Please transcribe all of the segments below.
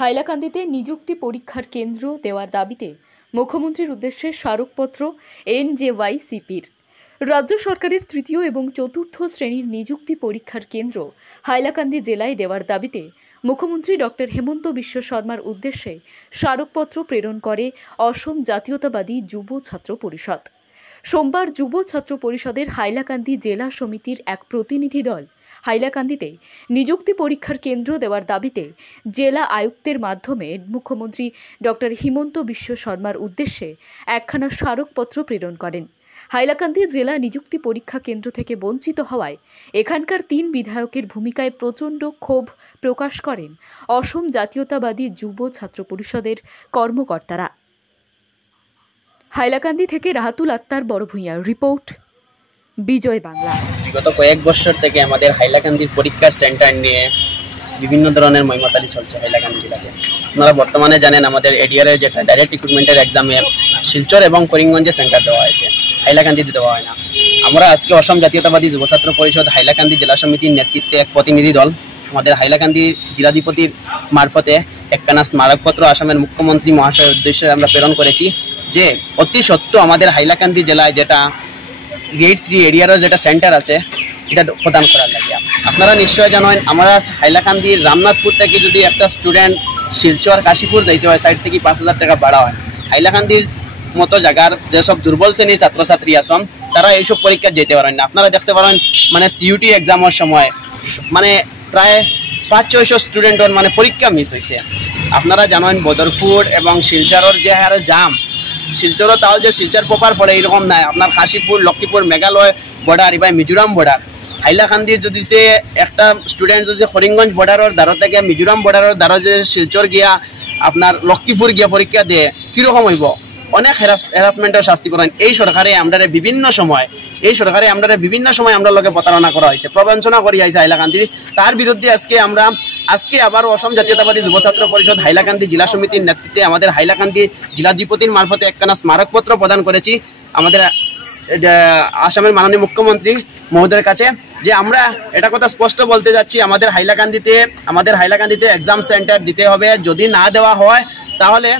হাইলাকান্দিতে নিযুক্তি পরীক্ষার কেন্দ্র দেওয়ার দাবিতে মুখ্যমন্ত্রীর উদ্দেশ্যে স্মারকপত্র এনজেওয়াইসিপির। রাজ্য সরকারের তৃতীয় এবং চতুর্থ শ্রেণীর নিযুক্তি পরীক্ষার কেন্দ্র হাইলাকান্দি জেলায় দেওয়ার দাবিতে মুখ্যমন্ত্রী ডক্টর হেমন্ত বিশ্ব শর্মার উদ্দেশ্যে স্মারকপত্র প্রেরণ করে অসম জাতীয়তাবাদী যুব ছাত্র পরিষদ। সোমবার যুব ছাত্র পরিষদের হাইলাকান্দি জেলা সমিতির এক প্রতিনিধি দল হাইলাকান্দিতে নিযুক্তি পরীক্ষার কেন্দ্র দেওয়ার দাবিতে জেলা আয়ুক্তের মাধ্যমে মুখ্যমন্ত্রী ডক্টর হেমন্ত বিশ্ব শর্মার উদ্দেশ্যে একখানা স্মারকপত্র প্রেরণ করেন। হাইলাকান্দি জেলা নিযুক্তি পরীক্ষা কেন্দ্র থেকে বঞ্চিত হওয়ায় এখানকার 3 বিধায়কের ভূমিকায় প্রচণ্ড ক্ষোভ প্রকাশ করেন অসম জাতীয়তাবাদী যুব ছাত্র পরিষদের কর্মকর্তারা। হাইলাকান্দি থেকে রাহাতুল আত্মার বড় ভূঁইয়ার রিপোর্ট, বিজয় বাংলা। বিগত কয়েক বছর থেকে আমাদের হাইলাকান্দির পরীক্ষার সেন্টার নিয়ে বিভিন্ন ধরনের মইমাতালি চলছে হাইলাকান্দি জেলাতে। আপনারা বর্তমানে জানেন আমাদের এডিআর এর যেটা ডাইরেক্ট রিক্রুটমেন্টের এক্সামে শিলচর এবং করিমগঞ্জে সেন্টার দেওয়া হয়েছে, হাইলাকান্দিতে দেওয়া হয় না। আমরা আজকে অসম জাতীয়তাবাদী যুব ছাত্র পরিষদ হাইলাকান্দি জেলা সমিতির নেতৃত্বে এক প্রতিনিধি দল আমাদের হাইলাকান্দি জেলাধিপতির মারফতে একখানা স্মারকপত্র আসামের মুখ্যমন্ত্রী মহাশয়ের উদ্দেশ্যে আমরা প্রেরণ করেছি যে অতি সত্য আমাদের হাইলাকান্দি জেলায় যেটা গেট 3 এরিয়ার যেটা সেন্টার আছে এটা প্রদান করার লাগে। আপনারা নিশ্চয় জানেন আমরা হাইলাকান্দির রামনাথপুর থেকে যদি একটা স্টুডেন্ট শিলচর কাশীপুর যাইতে হয় সাইড থেকে 5,000 টাকা ভাড়া হয়। হাইলাকান্দির মতো জায়গার যেসব দুর্বল শ্রেণীর ছাত্রছাত্রী আছেন তারা এইসব পরীক্ষা যেতে পারেন না। আপনারা দেখতে পারেন মানে সিইউটি এক্সামের সময় মানে প্রায় 500-600 স্টুডেন্টের মানে পরীক্ষা মিস হয়েছে। আপনারা জানেন বদরপুর এবং শিলচরের যে হারে জাম, শিলচরও তাও যে শিলচর প্রপার পড়ে এরকম নাই। আপনার কাশীপুর, লক্ষ্মীপুর, মেঘালয় বর্ডার এবার মিজোরাম বর্ডার। হাইলাকান্দির যদি সে একটা স্টুডেন্ট যদি করিমগঞ্জ বর্ডারের দ্বারা থেকে মিজোরাম বর্ডারের দ্বারা যে শিলচর গিয়া আপনার লক্ষ্মীপুর গিয়া পরীক্ষা দিয়ে কীরকম হইব? অনেক হ্যারাসমেন্টের শাস্তি করেন এই সরকারে। আমরা বিভিন্ন সময় আমরা লোকে প্রতারণা করা হয়েছে, প্রবঞ্চনা করি আইছে হাইলাকান্দি। তার বিরুদ্ধে আজকে আবার অসম জাতীয়তাবাদী যুব ছাত্র পরিষদ হাইলাকান্দি জেলা সমিতির নেতৃত্বে আমাদের হাইলাকান্দি জেলাধিপতির মারফতে একখানা স্মারকপত্র প্রদান করেছি আমাদের আসামের মাননীয় মুখ্যমন্ত্রী মহোদয়ের কাছে, যে আমরা এটা কথা স্পষ্ট বলতে যাচ্ছি আমাদের হাইলাকান্দিতে এক্সাম সেন্টার দিতে হবে। যদি না দেওয়া হয় তাহলে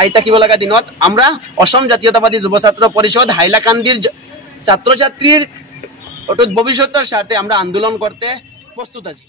আইতা কিব লাগা দিনত আমরা অসম জাতীয়তাবাদী যুব ছাত্র পরিষদ হাইলাকান্দির ছাত্রছাত্রীর অটুট ভবিষ্যতের স্বার্থে আমরা আন্দোলন করতে প্রস্তুত আছি।